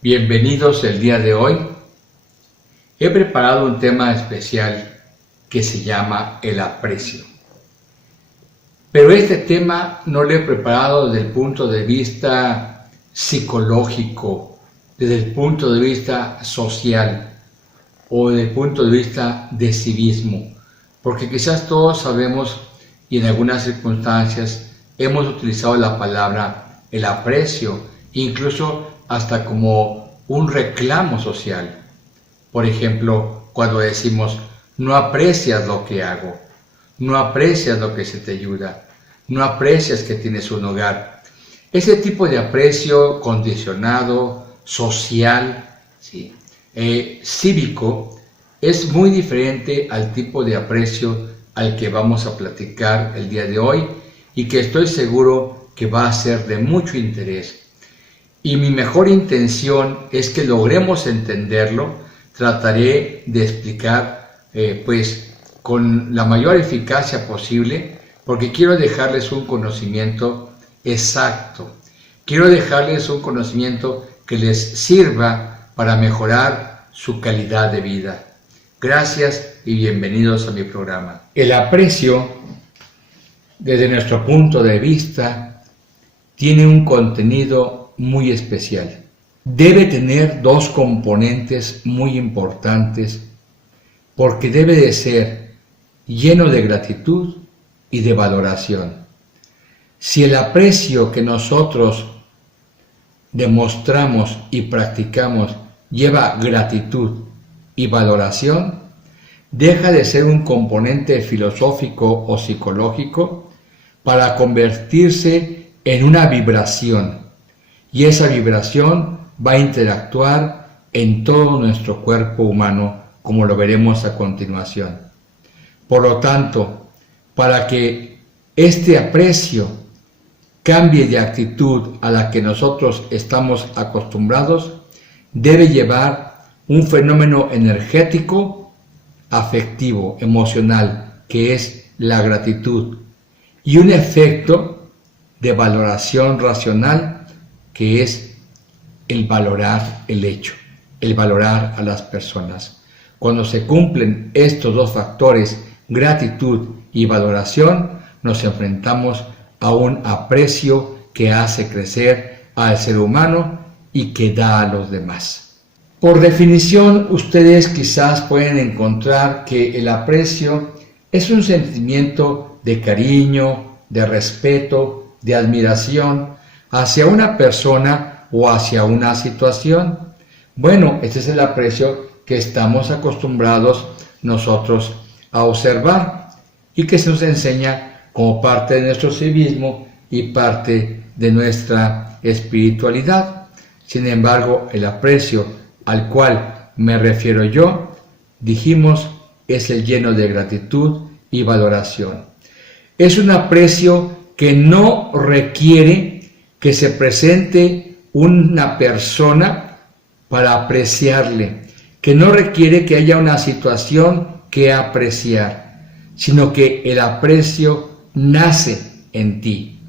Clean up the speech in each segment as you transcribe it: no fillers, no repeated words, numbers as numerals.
Bienvenidos el día de hoy. He preparado un tema especial que se llama el aprecio. Pero este tema no lo he preparado desde el punto de vista psicológico, desde el punto de vista social o desde el punto de vista de civismo, porque quizás todos sabemos y en algunas circunstancias hemos utilizado la palabra el aprecio, incluso hasta como un reclamo social. Por ejemplo, cuando decimos, no aprecias lo que hago, no aprecias lo que se te ayuda, no aprecias que tienes un hogar. Ese tipo de aprecio condicionado, social, ¿sí? Cívico, es muy diferente al tipo de aprecio al que vamos a platicar el día de hoy y que estoy seguro que va a ser de mucho interés. Y mi mejor intención es que logremos entenderlo. Trataré de explicar con la mayor eficacia posible, porque quiero dejarles un conocimiento exacto. Quiero dejarles un conocimiento que les sirva para mejorar su calidad de vida. Gracias y bienvenidos a mi programa. El aprecio, desde nuestro punto de vista, tiene un contenido muy especial. Debe tener dos componentes muy importantes porque debe de ser lleno de gratitud y de valoración. Si el aprecio que nosotros demostramos y practicamos lleva gratitud y valoración, deja de ser un componente filosófico o psicológico para convertirse en una vibración. Y esa vibración va a interactuar en todo nuestro cuerpo humano, como lo veremos a continuación. Por lo tanto, para que este aprecio cambie de actitud a la que nosotros estamos acostumbrados, debe llevar un fenómeno energético, afectivo, emocional, que es la gratitud, y un efecto de valoración racional, que es el valorar el hecho, el valorar a las personas. Cuando se cumplen estos dos factores, gratitud y valoración, nos enfrentamos a un aprecio que hace crecer al ser humano y que da a los demás. Por definición, ustedes quizás pueden encontrar que el aprecio es un sentimiento de cariño, de respeto, de admiración hacia una persona o hacia una situación. Bueno, este es el aprecio que estamos acostumbrados nosotros a observar y que se nos enseña como parte de nuestro civismo y parte de nuestra espiritualidad. Sin embargo, el aprecio al cual me refiero yo, dijimos, es el lleno de gratitud y valoración. Es un aprecio que no requiere que se presente una persona para apreciarle, que no requiere que haya una situación que apreciar, sino que el aprecio nace en ti.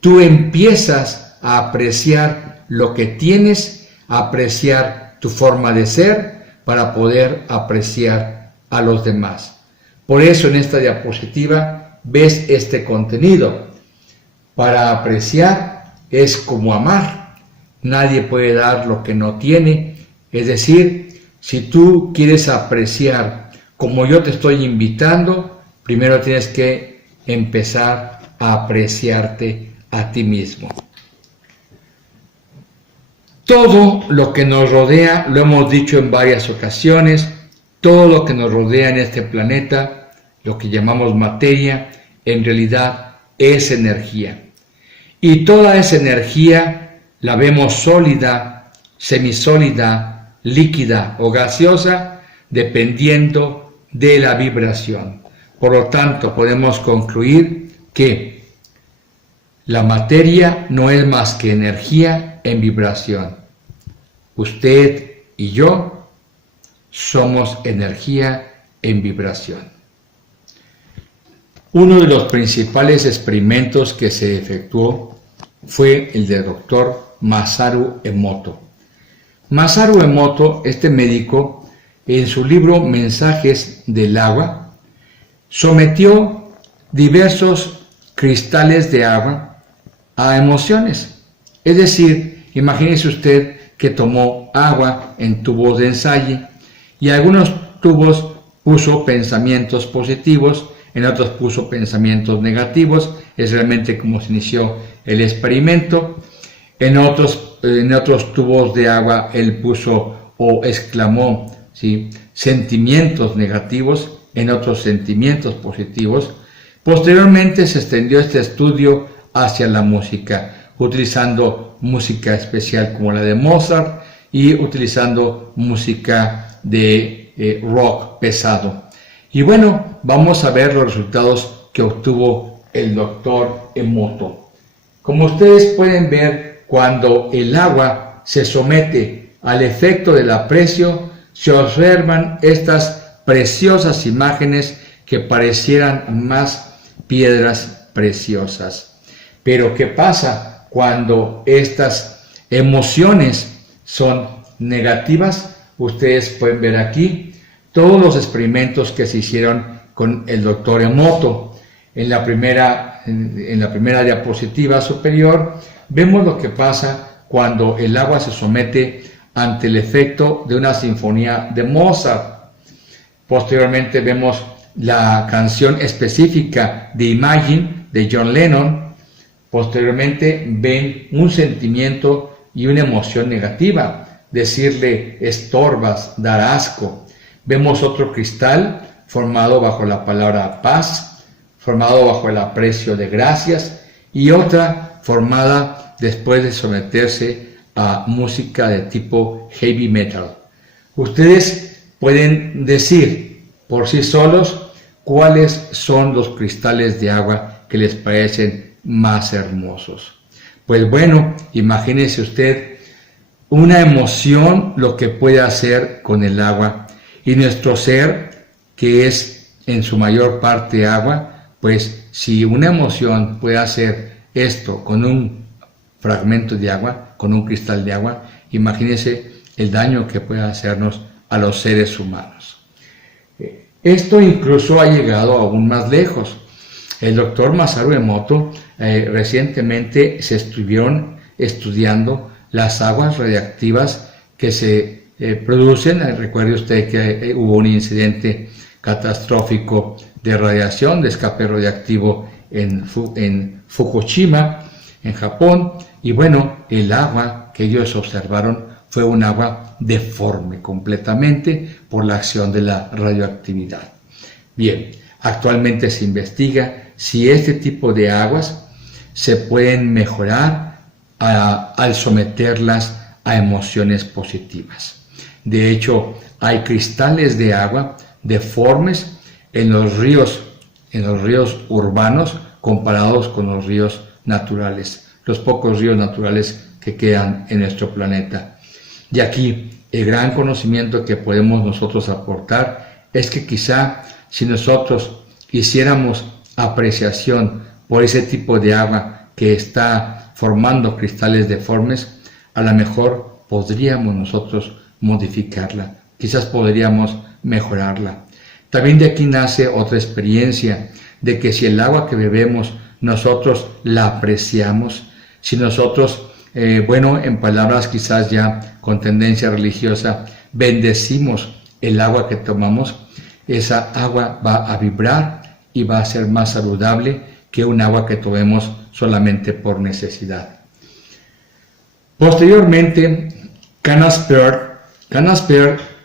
Tú empiezas a apreciar lo que tienes, a apreciar tu forma de ser para poder apreciar a los demás. Por eso en esta diapositiva ves este contenido. Para apreciar es como amar. Nadie puede dar lo que no tiene. Es decir, si tú quieres apreciar como yo te estoy invitando, primero tienes que empezar a apreciarte a ti mismo. Todo lo que nos rodea, lo hemos dicho en varias ocasiones, todo lo que nos rodea en este planeta, lo que llamamos materia, en realidad es energía. Y toda esa energía la vemos sólida, semisólida, líquida o gaseosa, dependiendo de la vibración. Por lo tanto, podemos concluir que la materia no es más que energía en vibración. Usted y yo somos energía en vibración. Uno de los principales experimentos que se efectuó fue el del doctor Masaru Emoto. Masaru Emoto, este médico, en su libro Mensajes del agua, sometió diversos cristales de agua a emociones. Es decir, imagínese usted que tomó agua en tubos de ensayo y algunos tubos puso pensamientos positivos, en otros puso pensamientos negativos. Es realmente como se inició el experimento. En otros tubos de agua él puso o exclamó, ¿sí?, sentimientos negativos, en otros sentimientos positivos. Posteriormente se extendió este estudio hacia la música, utilizando música especial como la de Mozart y utilizando música de rock pesado. Y bueno, vamos a ver los resultados que obtuvo el doctor Emoto. Como ustedes pueden ver, cuando el agua se somete al efecto del aprecio, se observan estas preciosas imágenes que parecieran más piedras preciosas. Pero ¿qué pasa cuando estas emociones son negativas? Ustedes pueden ver aquí todos los experimentos que se hicieron con el doctor Emoto. En la primera diapositiva superior vemos lo que pasa cuando el agua se somete ante el efecto de una sinfonía de Mozart. Posteriormente vemos la canción específica de Imagine de John Lennon. Posteriormente ven un sentimiento y una emoción negativa, decirle estorbas, dar asco. Vemos otro cristal formado bajo la palabra paz, formado bajo el aprecio de gracias, y otra formada después de someterse a música de tipo heavy metal. Ustedes pueden decir por sí solos cuáles son los cristales de agua que les parecen más hermosos. Pues bueno, imagínese usted una emoción, lo que puede hacer con el agua, y nuestro ser, que es en su mayor parte agua, pues si una emoción puede hacer esto con un fragmento de agua, con un cristal de agua, imagínese el daño que puede hacernos a los seres humanos. Esto incluso ha llegado aún más lejos. El doctor Masaru Emoto recientemente se estuvieron estudiando las aguas radiactivas que se producen. Recuerde usted que hubo un incidente catastrófico de radiación, de escape radiactivo en Fukushima, en Japón, y bueno, el agua que ellos observaron fue un agua deforme completamente por la acción de la radioactividad. Bien, actualmente se investiga si este tipo de aguas se pueden mejorar al someterlas a emociones positivas. De hecho, hay cristales de agua deformes en los ríos urbanos comparados con los ríos naturales, los pocos ríos naturales que quedan en nuestro planeta. Y aquí el gran conocimiento que podemos nosotros aportar es que quizá si nosotros hiciéramos apreciación por ese tipo de agua que está formando cristales deformes, a lo mejor podríamos nosotros modificarla, quizás podríamos mejorarla. También de aquí nace otra experiencia de que si el agua que bebemos nosotros la apreciamos, si nosotros, en palabras quizás ya con tendencia religiosa, bendecimos el agua que tomamos, esa agua va a vibrar y va a ser más saludable que un agua que tomemos solamente por necesidad. Posteriormente, Canasper,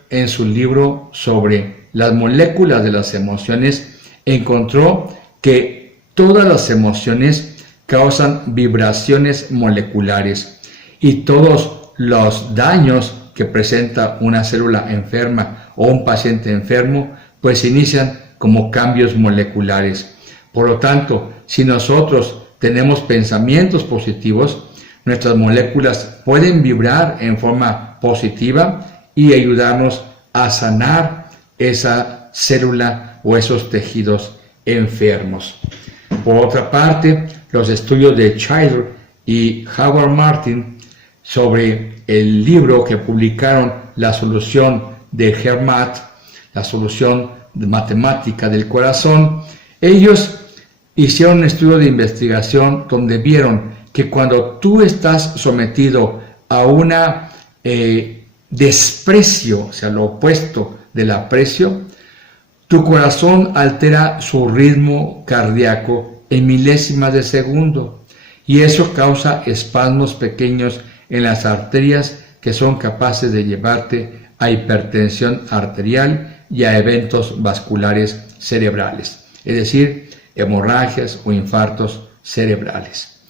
en su libro sobre las moléculas de las emociones, encontró que todas las emociones causan vibraciones moleculares y todos los daños que presenta una célula enferma o un paciente enfermo, pues inician como cambios moleculares. Por lo tanto, si nosotros tenemos pensamientos positivos, nuestras moléculas pueden vibrar en forma positiva y ayudarnos a sanar esa célula o esos tejidos enfermos. Por otra parte, los estudios de Childer y Howard Martin sobre el libro que publicaron, La solución de Hermat, la solución matemática del corazón. Ellos hicieron un estudio de investigación donde vieron que cuando tú estás sometido a una desprecio, o sea, lo opuesto del aprecio, tu corazón altera su ritmo cardíaco en milésimas de segundo y eso causa espasmos pequeños en las arterias que son capaces de llevarte a hipertensión arterial y a eventos vasculares cerebrales, es decir, hemorragias o infartos cerebrales.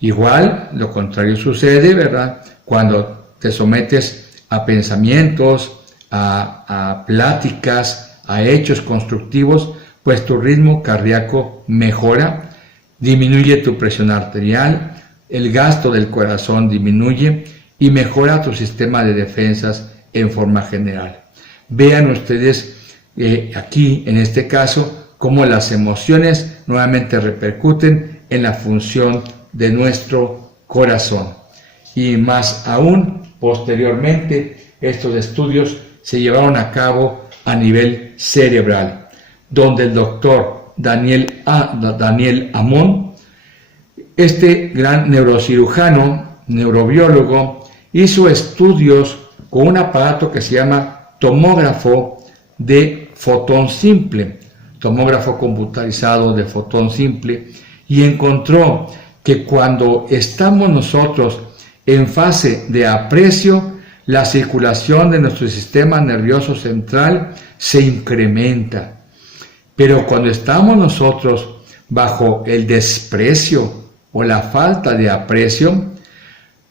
Igual, lo contrario sucede, ¿verdad? Cuando te sometes a pensamientos, a pláticas, a hechos constructivos, pues tu ritmo cardíaco mejora, disminuye tu presión arterial, el gasto del corazón disminuye y mejora tu sistema de defensas en forma general. Vean ustedes aquí, en este caso, cómo las emociones nuevamente repercuten en la función de nuestro corazón. Y más aún, posteriormente, estos estudios se llevaron a cabo a nivel cerebral, donde el doctor Daniel Ammon, este gran neurocirujano, neurobiólogo, hizo estudios con un aparato que se llama tomógrafo de fotón simple, tomógrafo computarizado de fotón simple, y encontró que cuando estamos nosotros en fase de aprecio, la circulación de nuestro sistema nervioso central se incrementa. Pero cuando estamos nosotros bajo el desprecio o la falta de aprecio,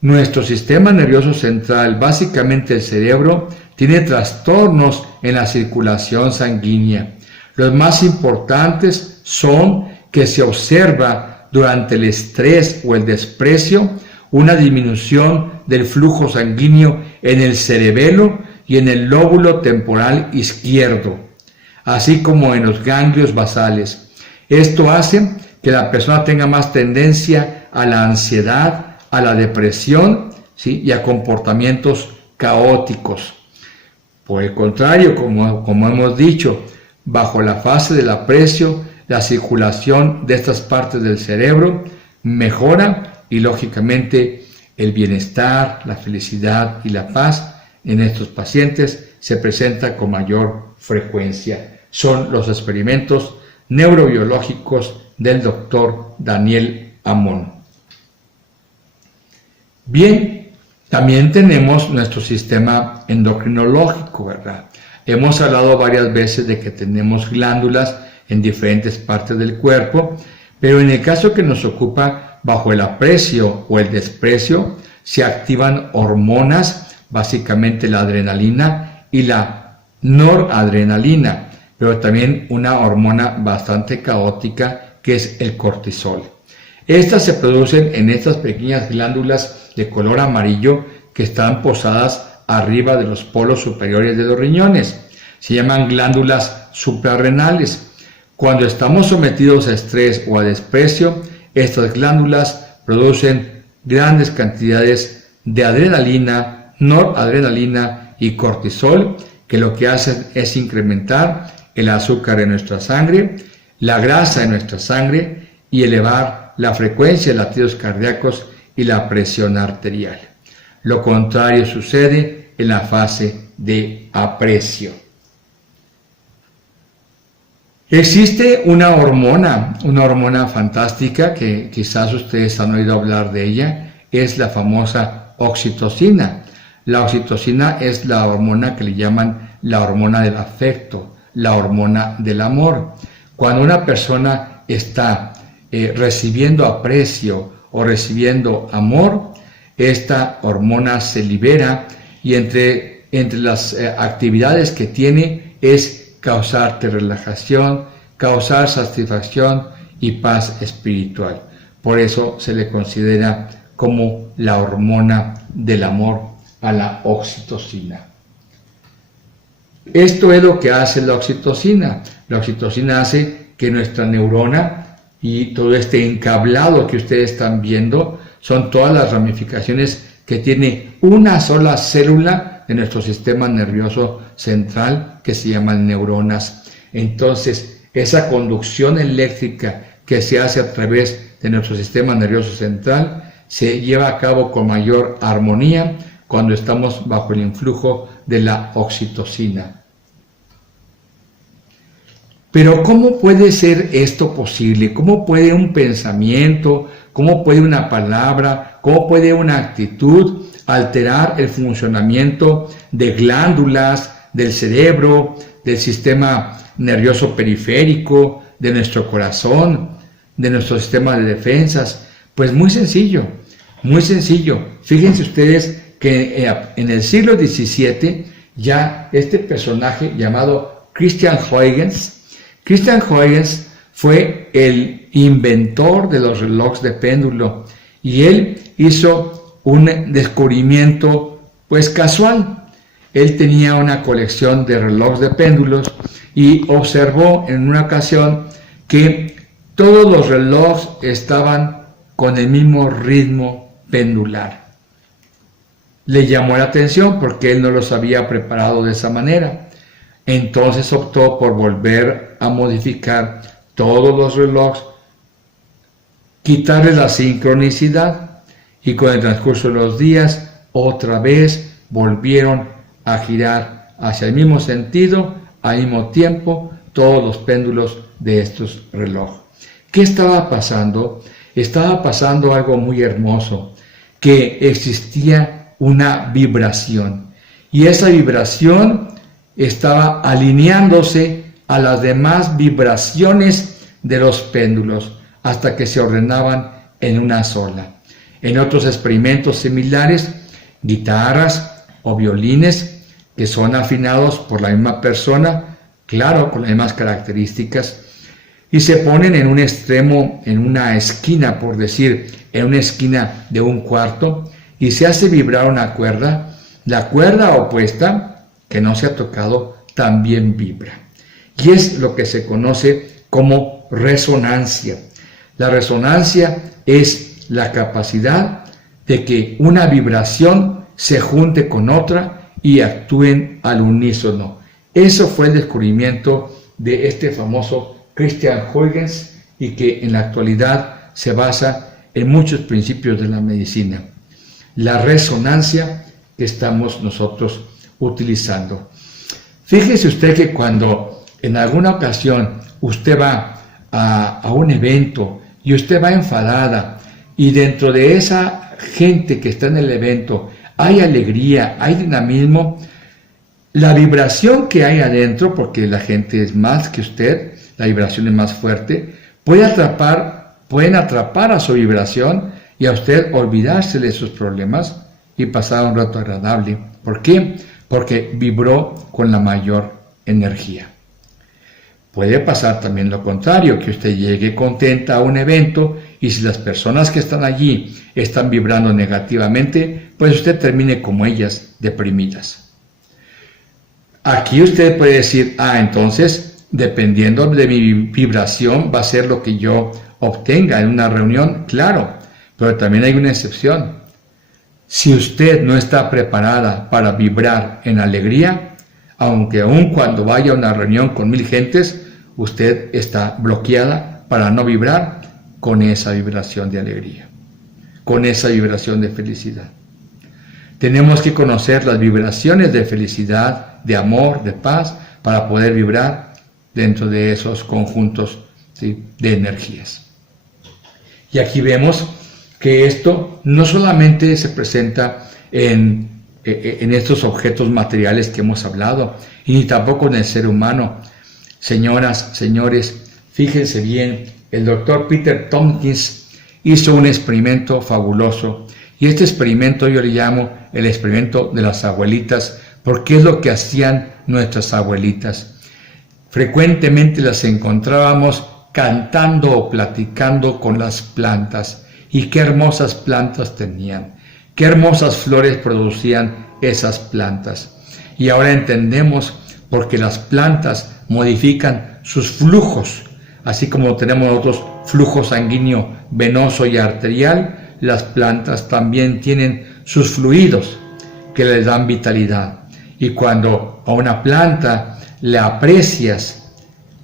nuestro sistema nervioso central, básicamente el cerebro, tiene trastornos en la circulación sanguínea. Los más importantes son que se observa durante el estrés o el desprecio una disminución del flujo sanguíneo en el cerebelo y en el lóbulo temporal izquierdo, así como en los ganglios basales. Esto hace que la persona tenga más tendencia a la ansiedad, a la depresión, ¿sí? Y a comportamientos caóticos. Por el contrario, como hemos dicho, bajo la fase del aprecio, la circulación de estas partes del cerebro mejora y lógicamente el bienestar, la felicidad y la paz en estos pacientes se presenta con mayor frecuencia. Son los experimentos neurobiológicos del doctor Daniel Ammon. Bien, también tenemos nuestro sistema endocrinológico, ¿verdad? Hemos hablado varias veces de que tenemos glándulas en diferentes partes del cuerpo, pero en el caso que nos ocupa, bajo el aprecio o el desprecio, se activan hormonas, básicamente la adrenalina y la noradrenalina, pero también una hormona bastante caótica que es el cortisol. Estas se producen en estas pequeñas glándulas de color amarillo que están posadas arriba de los polos superiores de los riñones. Se llaman glándulas suprarrenales. Cuando estamos sometidos a estrés o a desprecio, estas glándulas producen grandes cantidades de adrenalina, noradrenalina y cortisol, que lo que hacen es incrementar el azúcar en nuestra sangre, la grasa en nuestra sangre y elevar la frecuencia de latidos cardíacos y la presión arterial. Lo contrario sucede en la fase de aprecio. Existe una hormona fantástica que quizás ustedes han oído hablar de ella, es la famosa oxitocina. La oxitocina es la hormona que le llaman la hormona del afecto, la hormona del amor. Cuando una persona está recibiendo aprecio o recibiendo amor, esta hormona se libera y entre las actividades que tiene es causarte relajación, causar satisfacción y paz espiritual. Por eso se le considera como la hormona del amor a la oxitocina. Esto es lo que hace la oxitocina. La oxitocina hace que nuestra neurona y todo este encablado que ustedes están viendo son todas las ramificaciones que tiene una sola célula de nuestro sistema nervioso central que se llaman neuronas. Entonces, esa conducción eléctrica que se hace a través de nuestro sistema nervioso central se lleva a cabo con mayor armonía cuando estamos bajo el influjo de la oxitocina. Pero ¿cómo puede ser esto posible? ¿Cómo puede un pensamiento, cómo puede una palabra, cómo puede una actitud alterar el funcionamiento de glándulas, del cerebro, del sistema nervioso periférico, de nuestro corazón, de nuestro sistema de defensas? Pues muy sencillo, muy sencillo. Fíjense ustedes que en el siglo XVII ya este personaje llamado Christian Huygens fue el inventor de los relojes de péndulo y él hizo un descubrimiento pues casual. Él tenía una colección de relojes de péndulos y observó en una ocasión que todos los relojes estaban con el mismo ritmo pendular. Le llamó la atención porque él no los había preparado de esa manera. Entonces optó por volver a modificar todos los relojes, quitarle la sincronicidad y con el transcurso de los días otra vez volvieron a girar hacia el mismo sentido, al mismo tiempo, todos los péndulos de estos relojes. ¿Qué estaba pasando? Estaba pasando algo muy hermoso, que existía una vibración y esa vibración estaba alineándose a las demás vibraciones de los péndulos hasta que se ordenaban en una sola. En otros experimentos similares, guitarras o violines que son afinados por la misma persona, claro, con las mismas características, y se ponen en un extremo, en una esquina, por decir, en una esquina de un cuarto, y se hace vibrar una cuerda, la cuerda opuesta, que no se ha tocado, también vibra. Y es lo que se conoce como resonancia. La resonancia es la capacidad de que una vibración se junte con otra y actúen al unísono. Eso fue el descubrimiento de este famoso Christian Huygens y que en la actualidad se basa en muchos principios de la medicina. La resonancia que estamos nosotros utilizando. Fíjese usted que cuando en alguna ocasión usted va a un evento y usted va enfadada y dentro de esa gente que está en el evento hay alegría, hay dinamismo, la vibración que hay adentro, porque la gente es más que usted, la vibración es más fuerte, pueden atrapar a su vibración y a usted olvidarse de sus problemas y pasar un rato agradable. ¿Por qué? Porque vibró con la mayor energía. Puede pasar también lo contrario, que usted llegue contenta a un evento y si las personas que están allí están vibrando negativamente, pues usted termine como ellas, deprimidas. Aquí usted puede decir, entonces, dependiendo de mi vibración va a ser lo que yo obtenga en una reunión, claro, pero también hay una excepción. Si usted no está preparada para vibrar en alegría, aunque aun cuando vaya a una reunión con 1000 gentes, usted está bloqueada para no vibrar con esa vibración de alegría, con esa vibración de felicidad. Tenemos que conocer las vibraciones de felicidad, de amor, de paz, para poder vibrar dentro de esos conjuntos, ¿sí?, de energías. Y aquí vemos que esto no solamente se presenta en estos objetos materiales que hemos hablado, y ni tampoco en el ser humano. Señoras, señores, fíjense bien, el doctor Peter Tompkins hizo un experimento fabuloso, y este experimento yo le llamo el experimento de las abuelitas, porque es lo que hacían nuestras abuelitas. Frecuentemente las encontrábamos cantando o platicando con las plantas, y qué hermosas plantas tenían, qué hermosas flores producían esas plantas. Y ahora entendemos por qué las plantas modifican sus flujos, así como tenemos otros flujo sanguíneo venoso y arterial, las plantas también tienen sus fluidos que le dan vitalidad. Y cuando a una planta la aprecias,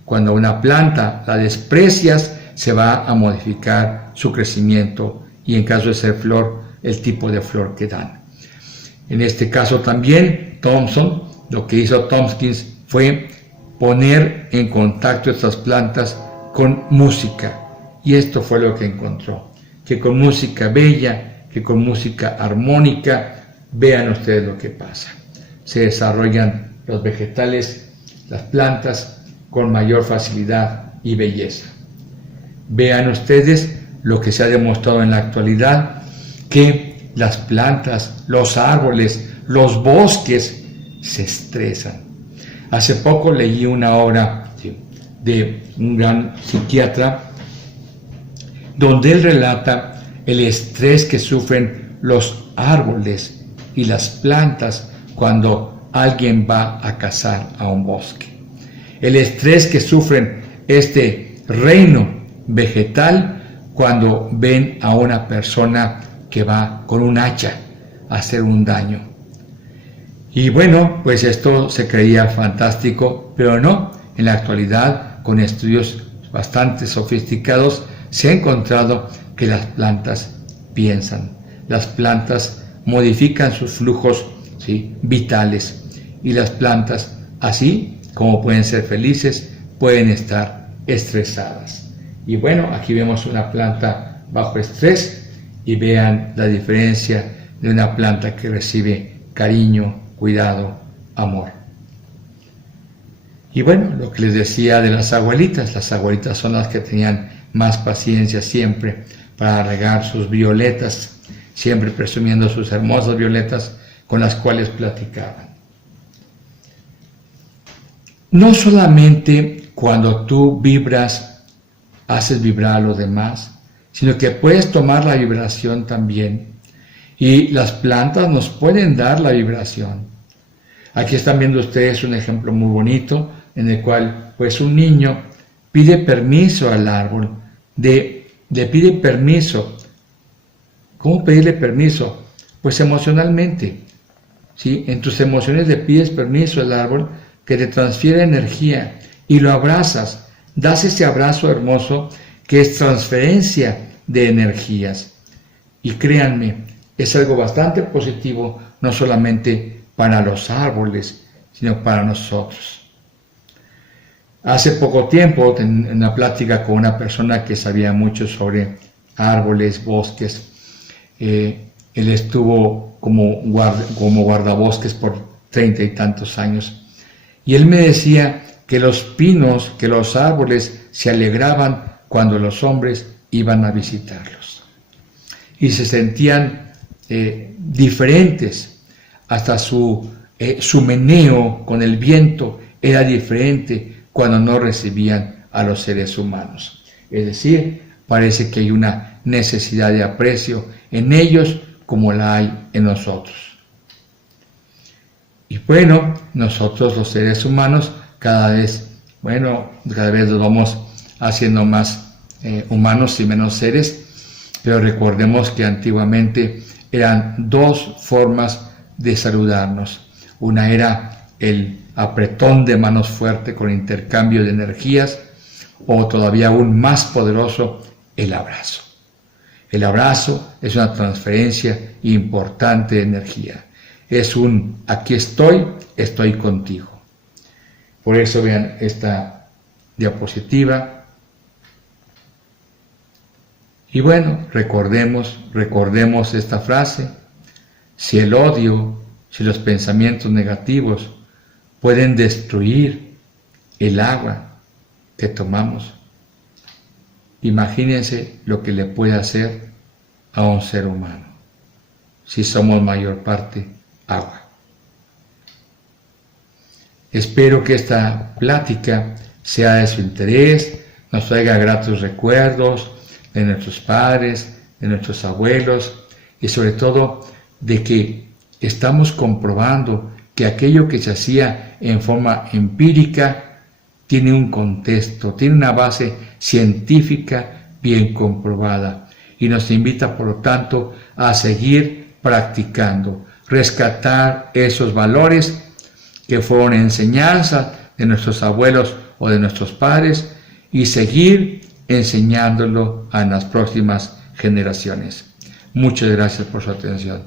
cuando a una planta la desprecias, se va a modificar su crecimiento y, en caso de ser flor, el tipo de flor que dan. En este caso también Thomson, lo que hizo Tompkins fue poner en contacto estas plantas con música, y esto fue lo que encontró, que con música bella, que con música armónica, vean ustedes lo que pasa. Se desarrollan los vegetales, las plantas, con mayor facilidad y belleza. Vean ustedes lo que se ha demostrado en la actualidad, que las plantas, los árboles, los bosques se estresan. Hace poco leí una obra de un gran psiquiatra donde él relata el estrés que sufren los árboles y las plantas cuando alguien va a cazar a un bosque. El estrés que sufren este reino vegetal cuando ven a una persona que va con un hacha a hacer un daño. Y bueno, pues esto se creía fantástico, pero no. En la actualidad, con estudios bastante sofisticados, se ha encontrado que las plantas piensan, las plantas modifican sus flujos, ¿sí?, vitales, y las plantas, así como pueden ser felices, pueden estar estresadas. Y bueno, aquí vemos una planta bajo estrés y vean la diferencia de una planta que recibe cariño, cuidado, amor. Y bueno, lo que les decía de las abuelitas son las que tenían más paciencia siempre para regar sus violetas, siempre presumiendo sus hermosas violetas con las cuales platicaban. No solamente cuando tú vibras, haces vibrar a los demás, sino que puedes tomar la vibración también. Y las plantas nos pueden dar la vibración. Aquí están viendo ustedes un ejemplo muy bonito en el cual pues un niño pide permiso al árbol, le pide permiso. ¿Cómo pedirle permiso? Pues emocionalmente, ¿sí? En tus emociones le pides permiso al árbol que te transfiere energía y lo abrazas, das ese abrazo hermoso que es transferencia de energías. Y créanme, es algo bastante positivo, no solamente para los árboles, sino para nosotros. Hace poco tiempo, en una plática con una persona que sabía mucho sobre árboles, bosques, él estuvo como guardabosques por 30 y tantos años, y él me decía que los pinos, que los árboles se alegraban cuando los hombres iban a visitarlos, y se sentían diferentes, hasta su meneo con el viento era diferente cuando no recibían a los seres humanos. Es decir, parece que hay una necesidad de aprecio en ellos como la hay en nosotros. Y bueno, nosotros los seres humanos cada vez nos vamos haciendo más humanos y menos seres, pero recordemos que antiguamente eran dos formas de saludarnos. Una era el apretón de manos fuerte con intercambio de energías, o todavía aún más poderoso, el abrazo. El abrazo es una transferencia importante de energía. Es un aquí estoy contigo. Por eso vean esta diapositiva. Y bueno, recordemos esta frase. Si el odio, si los pensamientos negativos pueden destruir el agua que tomamos, imagínense lo que le puede hacer a un ser humano, si somos mayor parte agua. Espero que esta plática sea de su interés, nos traiga gratos recuerdos de nuestros padres, de nuestros abuelos, y sobre todo de que estamos comprobando que aquello que se hacía en forma empírica tiene un contexto, tiene una base científica bien comprobada, y nos invita por lo tanto a seguir practicando, rescatar esos valores que fueron enseñanzas de nuestros abuelos o de nuestros padres y seguir enseñándolo a las próximas generaciones. Muchas gracias por su atención.